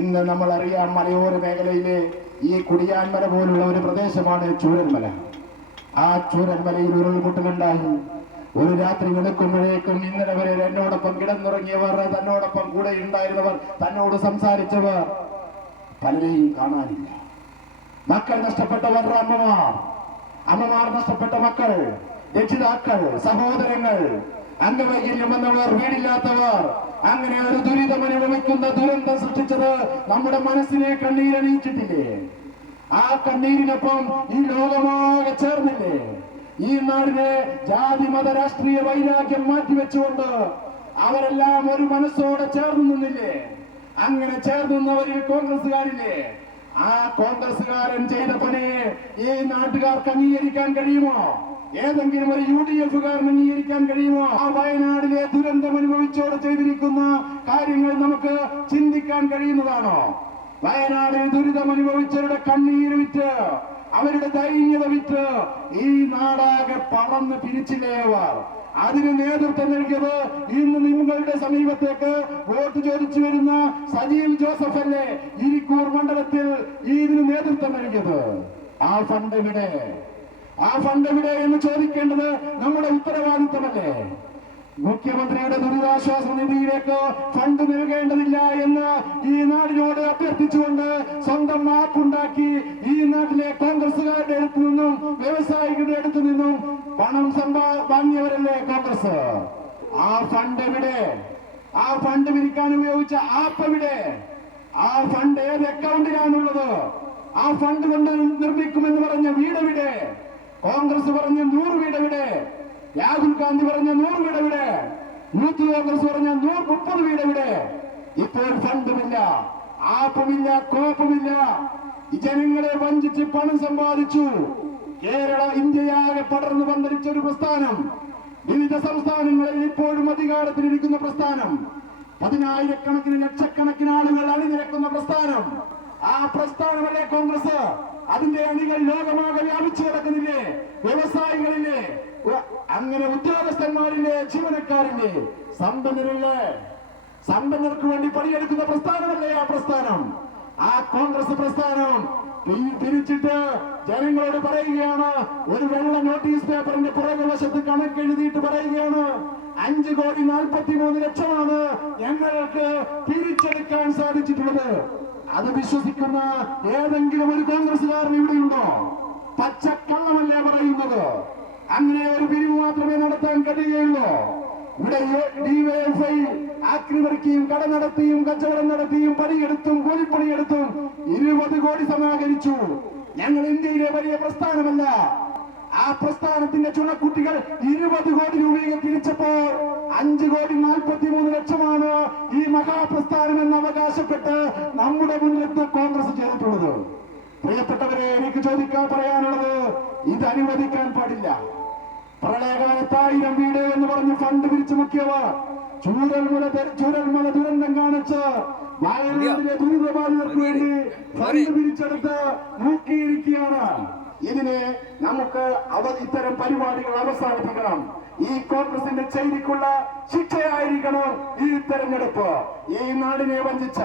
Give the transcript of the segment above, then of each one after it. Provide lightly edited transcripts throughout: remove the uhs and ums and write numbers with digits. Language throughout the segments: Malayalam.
ഇന്ന് നമ്മൾ അറിയാം, മലയോര മേഖലയിലെ ഈ കുടിയാൻമല പോലുള്ള ഒരു പ്രദേശമാണ് ചൂരൽമല. ആ ചൂരൽമലയിൽ ഉരുൾപൊട്ടലുണ്ടായി. ഒരു രാത്രി വെളുക്കുമ്പോഴേക്കും ഇന്നലെ വരെ എന്നോടൊപ്പം കിടന്നുറങ്ങിയവർ, തന്നോടൊപ്പം കൂടെ ഉണ്ടായിരുന്നവർ, തന്നോട് സംസാരിച്ചവർ പലരെയും കാണാനില്ല. മക്കൾ നഷ്ടപ്പെട്ടവർ, അമ്മമാർ നഷ്ടപ്പെട്ട മക്കൾ, രക്ഷിതാക്കൾ, സഹോദരങ്ങൾ, അംഗവൈകല്യം വന്നവർ, വീടില്ലാത്തവർ, അങ്ങനെ ഒരു ദുരിതം അനുഭവിക്കുന്ന ദുരന്തം സൃഷ്ടിച്ചത് നമ്മുടെ മനസ്സിനെ കണ്ണീരണിയിച്ചിട്ടില്ലേ? ആ കണ്ണീരിനൊപ്പം ഈ ലോകമാകെ ചേർന്നില്ലേ? ഈ നാടിനെ ജാതി മത രാഷ്ട്രീയ വൈരാഗ്യം മാറ്റിവെച്ചുകൊണ്ട് അവരെല്ലാം ഒരു മനസ്സോടെ ചേർന്ന് നിന്നില്ലേ? അങ്ങനെ ചേർന്ന് നിന്നവരിൽ കോൺഗ്രസ്സുകാരില്ലേ? ആ കോൺഗ്രസ്സുകാരൻ ചെയ്ത പണി ഈ നാട്ടുകാർക്ക് അംഗീകരിക്കാൻ കഴിയുമോ? ഏതെങ്കിലും ഒരു UDF-കാരൻ അംഗീകരിക്കാൻ കഴിയുമോ? ആ വയനാടിലെ ദുരന്തം അനുഭവിച്ചോടെ ചെയ്തിരിക്കുന്ന കാര്യങ്ങൾ നമുക്ക് ചിന്തിക്കാൻ കഴിയുന്നതാണോ? വയനാടിൽ ദുരിതം അനുഭവിച്ചവരുടെ കണ്ണീര് വിറ്റ്, അവരുടെ ദൈന്യത വിറ്റ് ഈ നാടാകെ പറന്ന് പിരിച്ചില്ലേ അവർ? അതിന് നേതൃത്വം നൽകിയത് ഇന്ന് നിങ്ങളുടെ സമീപത്തേക്ക് വോട്ട് ചോദിച്ചു വരുന്ന സജീവ് ജോസഫ് അല്ലേ ഇരിക്കൂർ മണ്ഡലത്തിൽ ഇതിന് നേതൃത്വം നൽകിയത്? ആ ഫണ്ട് എവിടെ? ആ ഫണ്ട് എവിടെ എന്ന് ചോദിക്കേണ്ടത് നമ്മുടെ ഉത്തരവാദിത്തമല്ലേ? മുഖ്യമന്ത്രിയുടെ ദുരിതാശ്വാസ നിധിയിലേക്ക് ഫണ്ട് നൽകേണ്ടതില്ല എന്ന് ഈ നാടിനോട് അഭ്യർത്ഥിച്ചുകൊണ്ട് സ്വന്തം മാപ്പുണ്ടാക്കി ഈ നാട്ടിലെ കോൺഗ്രസുകാരുടെ അടുത്തു നിന്നും വ്യവസായികളുടെ അടുത്തു നിന്നും പണം വാങ്ങിയവരല്ലേ കോൺഗ്രസ്? ആ ഫണ്ട് എവിടെ? ആ ഫണ്ട് പിരിക്കാൻ ഉപയോഗിച്ച ആപ്പ് എവിടെ? ആ ഫണ്ട് ഏത് അക്കൗണ്ടിലാണുള്ളത്? ആ ഫണ്ട് കൊണ്ട് നിർമ്മിക്കുമെന്ന് പറഞ്ഞ വീടെവിടെ? കോൺഗ്രസ് പറഞ്ഞ 100 വീടെവിടെ? രാഹുൽ ഗാന്ധി പറഞ്ഞ 100 വീടെവിടെ? യൂത്ത് കോൺഗ്രസ് പറഞ്ഞ 130 വീടെവിടെ? ഇപ്പോൾ ഫണ്ടുമില്ല, ആപ്പുമില്ല, കോപ്പുമില്ല. ജനങ്ങളെ വഞ്ചിച്ച് പണം സമ്പാദിച്ചു. കേരള ഇന്ത്യയാകെ പടർന്നു പന്തലിച്ച ഒരു പ്രസ്ഥാനം, വിവിധ സംസ്ഥാനങ്ങളിൽ ഇപ്പോഴും അധികാരത്തിലിരിക്കുന്ന പ്രസ്ഥാനം, 10,000-കണക്കിന് ലക്ഷക്കണക്കിന് ആളുകൾ അണിനിരക്കുന്ന പ്രസ്ഥാനം. ആ പ്രസ്ഥാനമല്ലേ കോൺഗ്രസ്? അതിന്റെ അണികൾ ലോകമാകെ വ്യാപിച്ചു കിടക്കുന്നില്ലേ? വ്യവസായികളില്ലേ? അങ്ങനെ ഉദ്യോഗസ്ഥന്മാരില്ലേ? ജീവനക്കാരില്ലേ? സമ്പന്നരില്ലേ? സമ്പന്നർക്ക് വേണ്ടി പണിയെടുക്കുന്ന പ്രസ്ഥാനമല്ലേ ആ പ്രസ്ഥാനം? ആ കോൺഗ്രസ് പ്രസ്ഥാനം പിരിച്ചിട്ട് ജനങ്ങളോട് പറയുകയാണ്, ഒരു വെള്ള നോട്ടീസ് പേപ്പറിന്റെ പുറകു വശത്ത് കണക്കെഴുതിയിട്ട് പറയുകയാണ്, 5,43,00,000 ഞങ്ങൾക്ക് പിരിച്ചെടുക്കാൻ സാധിച്ചിട്ടുള്ളത്. അത് വിശ്വസിക്കുന്ന ഏതെങ്കിലും ഒരു കോൺഗ്രസുകാരൻ ഇവിടെയുണ്ടോ? പച്ചക്കള്ളമല്ലേ പറയുന്നത്? അങ്ങനെ ഒരു പിരിവ് മാത്രമേ നടത്താൻ കഴിയുകയുള്ളൂ. ഇവിടെ DYFI ആക്രിവർക്കിയും കട നടത്തിയും കച്ചവടം നടത്തിയും പണിയെടുത്തും കൂലിപ്പണിയെടുത്തും 20 കോടി സമാഹരിച്ചു. ഞങ്ങൾ ഇന്ത്യയിലെ വലിയ പ്രസ്ഥാനമല്ല. ആ പ്രസ്ഥാനത്തിന്റെ ചുണക്കുട്ടികൾ 20 കോടി രൂപയെ പിരിച്ചപ്പോൾ 5,43,00,000 ഈ മഹാപ്രസ്ഥാനം എന്ന് അവകാശപ്പെട്ട് നമ്മുടെ മുന്നിലത്തെ കോൺഗ്രസ് ചെയ്തിട്ടുള്ളത്. പ്രിയപ്പെട്ടവരെ, എനിക്ക് പറയാനുള്ളത്, ഇത് അനുവദിക്കാൻ പാടില്ല. പ്രളയകാലത്ത് 1000 വീട് എന്ന് പറഞ്ഞ് ഫണ്ട് പിരിച്ചു മുക്കിയവർ ചൂരൽമല ദുരന്തം കാണിച്ച് വയനാട്ടിലെ ദുരിതബാധിതർക്ക് വേണ്ടി ഫണ്ട് പിരിച്ചെടുത്ത് മുക്കിയിരിക്കുകയാണ്. ഇതിനെ നമുക്ക് ഇത്തരം പരിപാടികൾ അവസാനിപ്പിക്കണം. ഈ കോൺഗ്രസിന്റെ ചെയ്തിക്കുള്ള ശിക്ഷയായിരിക്കണം ഈ തെരഞ്ഞെടുപ്പ്. ഈ നാടിനെ വഞ്ചിച്ച,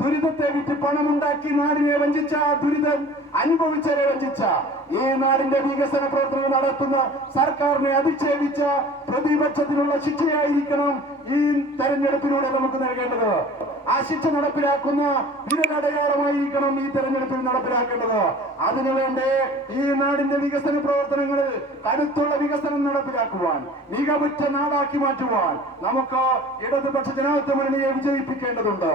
ദുരിതത്തെ വിറ്റ് പണമുണ്ടാക്കി നാടിനെ വഞ്ചിച്ച, ദുരിതം അനുഭവിച്ചവരെ വഞ്ചിച്ച, ഈ നാടിന്റെ വികസന പ്രവർത്തനം നടത്തുന്ന സർക്കാരിനെ അധിക്ഷേപിച്ച പ്രതിപക്ഷത്തിനുള്ള ശിക്ഷയായിരിക്കണം ഈ തെരഞ്ഞെടുപ്പിലൂടെ നമുക്ക് നൽകേണ്ടത്. ആ ശിക്ഷ നടപ്പിലാക്കുന്ന വിരലടയാളമായിരിക്കണം ഈ തെരഞ്ഞെടുപ്പിൽ നടപ്പിലാക്കേണ്ടത്. അതിനുവേണ്ടി ഈ നാടിന്റെ വികസന പ്രവർത്തനങ്ങളിൽ കരുത്തുള്ള വികസനം നടപ്പിലാക്കുവാൻ, മികവുറ്റ നാടാക്കി മാറ്റുവാൻ നമുക്ക് ഇടതുപക്ഷ ജനാധിപത്യ മുന്നണിയെ വിജയിപ്പിക്കേണ്ടതുണ്ട്.